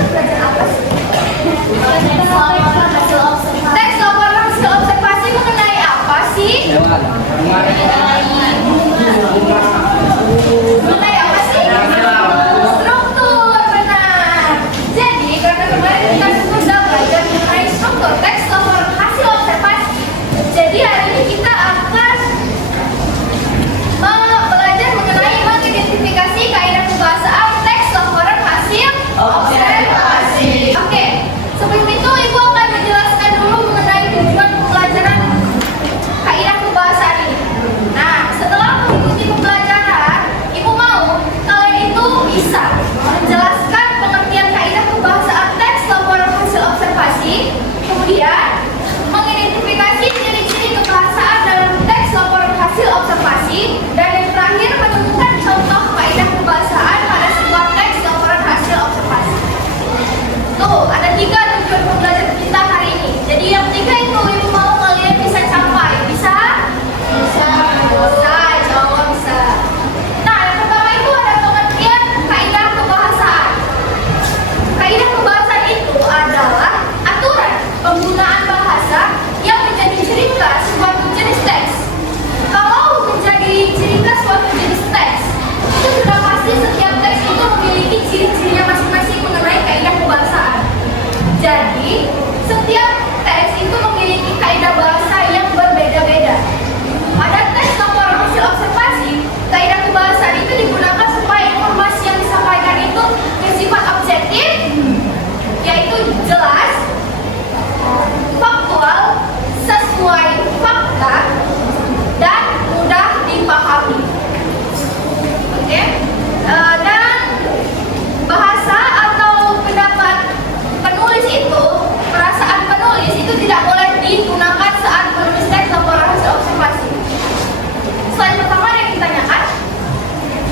kita belajar apa sih? Teks laporan hasil observasi mengenai apa sih? Mengenai apa sih? Struktur, benar. Jadi karena kemarin kita sudah belajar mengenai struktur teks laporan hasil observasi, jadi hari ini kita akan belajar mengenai mengidentifikasi kaidah kebahasaan teks laporan hasil observasi. Oke, sebelum itu Ibu akan menjelaskan dulu mengenai tujuan pembelajaran kaidah kebahasaan ini. Nah, setelah mengikuti pembelajaran, Ibu mau kalian itu bisa menjelaskan pengertian kaidah kebahasaan teks laporan hasil observasi, kemudian mengidentifikasi ciri-ciri kebahasaan dalam teks laporan hasil observasi, dan yang terakhir menemukan contoh kaidah kebahasaan pada sebuah teks laporan hasil observasi. Tuh, ada 3 tujuan pembelajaran kita hari ini. Jadi yang 3 itu Ibu mau kalian bisa capai. Bisa? Bisa. Bisa, jawab bisa. Nah, yang pertama itu ada pengertian kaidah kebahasaan. Kaidah kebahasaan itu adalah aturan penggunaan bahasa yang menjadi ciri khas suatu jenis teks. Kalau menjadi ciri khas suatu jenis teks, itu sudah pasti setiap teks itu memiliki ciri-cirinya masing-masing mengenai kaidah kebahasaan. Jadi, setiap teks itu memiliki kaidah bahasa yang berbeda-beda. Pada teks laporan hasil observasi, kaidah kebahasaan itu digunakan supaya informasi yang disampaikan itu bersifat objektif, yaitu jelas, faktual, sesuai fakta, dan mudah dipahami. Oke? Dan bahasa atau pendapat penulis itu, perasaan penulis itu tidak boleh digunakan saat menulis teks laporan hasil observasi. Slide pertama yang ditanyakan.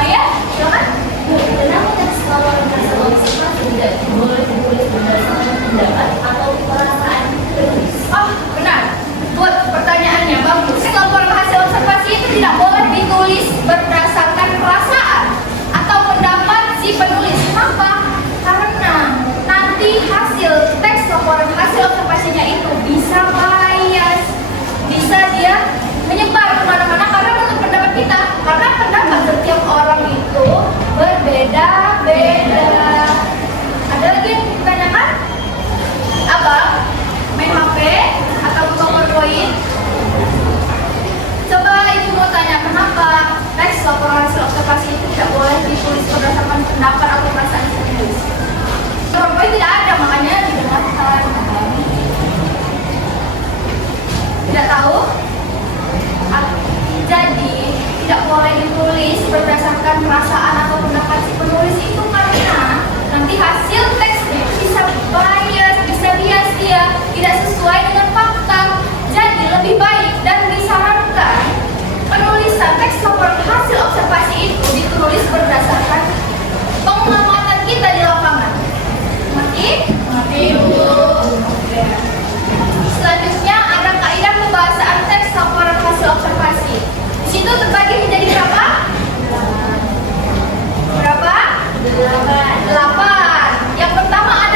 Ya, silakan. Kenapa teks laporan hasil observasi tidak boleh ditulis berdasarkan pendapat atau perasaan penulis? Oh, benar. Buat pertanyaannya bagus. Teks laporan hasil observasi itu tidak boleh ditulis berdasarkan perasaan atau pendapat si penulis. Kenapa? Karena nanti hasil teks laporan hasil observasinya itu bisa bias, bisa dia menyebar kemana-mana karena menurut pendapat kita. Karena pendapat setiap orang itu berbeda-beda. Ada lagi yang ditanyakan? Abang, main HP atau buka PowerPoint? Coba Ibu mau tanya kenapa teks laporan hasil observasi itu tidak boleh ditulis berdasarkan pendapat atau perasaan si penulis. PowerPoint tidak ada, makanya didengarkan. Tidak tahu? Jadi tidak boleh ditulis berdasarkan perasaan atau pendapat si penulis itu karena nanti hasil teksnya bisa bias, bisa bias dia tidak sesuai dengan fakta. Jadi lebih baik dan disarankan penulisan teks laporan hasil observasi itu ditulis berdasarkan pengamatan kita di lapangan. Mengerti? Mengerti, Bu. Selanjutnya ada kaidah kebahasaan teks laporan hasil observasi. Di situ terbagi menjadi berapa? Berapa? 8. Yang pertama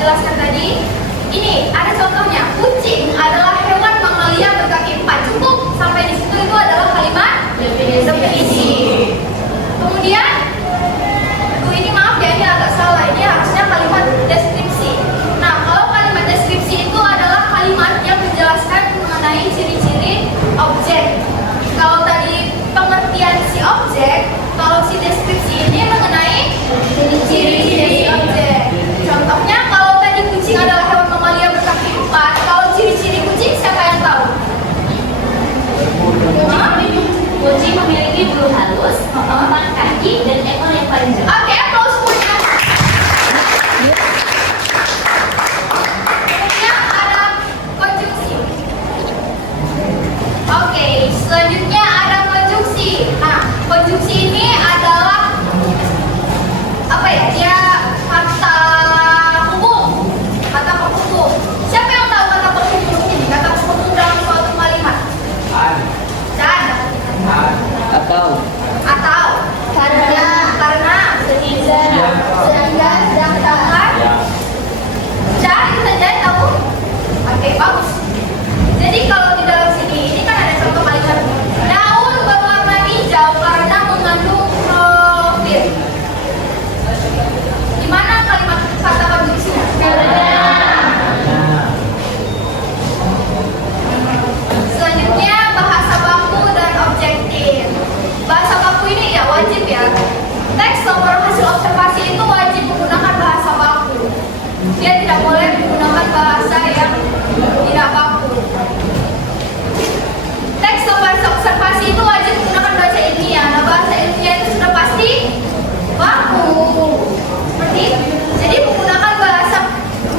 jelaskan tadi. Ini ada contohnya. Kucing adalah hewan mamalia berkaki 4. Cukup sampai di situ, itu adalah kalimat definisi. Kemudian, ini maaf ya, ini agak salah. Ini harusnya kalimat deskripsi. Nah, kalau kalimat deskripsi itu adalah kalimat yang menjelaskan mengenai ciri-ciri objek. Kalau tadi pengertian si objek, kalau si deskripsi ini mengenai ciri-ciri objek. Contohnya, kalau tadi kucing adalah hewan mamalia berkaki 4, kalau ciri-ciri kucing siapa yang tahu? Kucing memiliki bulu halus, 4 kaki, dan ekor yang panjang. Oke, applause semuanya. Kemudian ada konjungsi. Oke, selanjutnya ada konjungsi. Nah, konjungsi ini adalah apa ya? Dia kata penghubung. Kata penghubung. Siapa yang tahu kata penghubung ini? Kata penghubung dalam suatu kalimat. Dan Atau karena sehingga sedangkan cari saja tahu. Oke, bagus. Jadi kalau di dalam sini ini kan ada contoh kalimat daun berwarna hijau karena mengandung klorofil. Di mana kalimat kata konjungsinya? Selanjutnya bahasa baku dan objektif. Bahasa baku ini ya wajib ya. Teks laporan hasil observasi itu wajib menggunakan bahasa baku. Dia tidak boleh menggunakan bahasa yang tidak baku. Teks laporan observasi itu wajib menggunakan bahasa ilmiah. Nah, bahasa ilmiah itu sudah pasti baku. Seperti itu. Jadi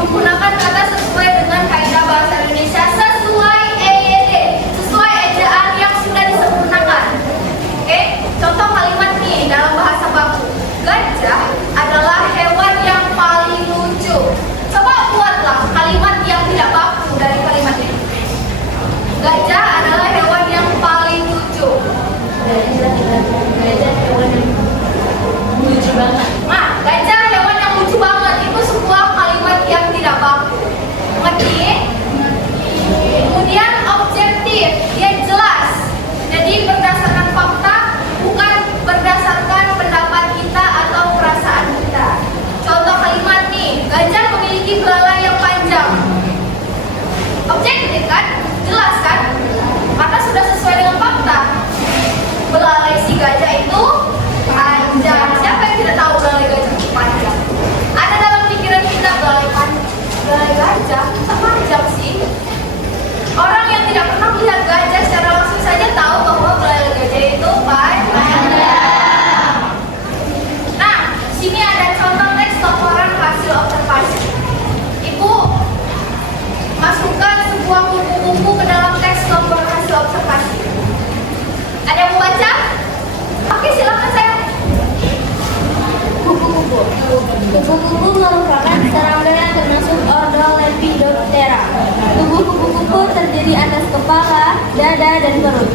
menggunakan kata sesuai dengan kaidah bahasa Indonesia sesuai EYD, sesuai ejaan yang sudah disempurnakan. Oke, contoh kalimat nih dalam bahasa baku. Gajah adalah hewan yang paling lucu. Coba buatlah kalimat yang tidak baku dari kalimat ini. Gajah adalah hewan yang paling lucu. Gajah hewan yang lucu banget. Nah, gajah hewan yang lucu banget itu sebuah kalimat yang tidak baku. Mengerti? Kemudian objektif, dia jelas. Jadi berdasarkan fakta, bukan berdasarkan pendapat kita atau perasaan kita. Contoh kalimat nih, gajah memiliki belalai yang panjang. Objektif kan? Jelas kan? Karena sudah sesuai dengan fakta. Belalai si gajah itu panjang. Siapa yang tidak tahu belalai gajah itu panjang? Ada dalam pikiran kita belalai gajah itu panjang sih. Orang yang tidak pernah melihat gajah secara langsung saja tahu bahwa belalai gajah itu panjang. Nah, sini ada contoh teks laporan hasil observasi. Ibu masukkan sebuah buku-buku ke dalam teks laporan hasil observasi. Ada yang mau baca? Oke, silakan saya. Kupu-kupu merupakan serangga yang termasuk ordo Lepidoptera. Tubuh kupu-kupu terdiri atas kepala, dada, dan perut.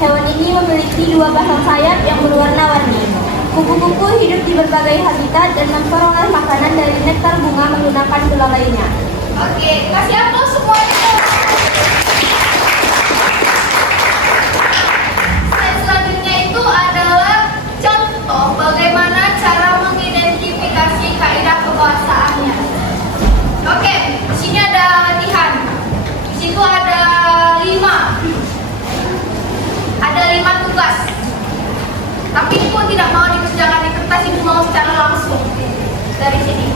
Hewan ini memiliki 2 pasang sayap yang berwarna-warni. Kupu-kupu hidup di berbagai habitat dan memperoleh makanan dari nektar bunga menggunakan belalainya. Oke, kasih aplaus semuanya. Selanjutnya itu adalah contoh bagaimana cara mengidentifikasi kaidah kebahasaannya. Oke, di sini ada latihan. Di situ ada 5 tugas. Tapi ibu tidak mau dikerjakan di kertas, ibu mau secara langsung dari sini.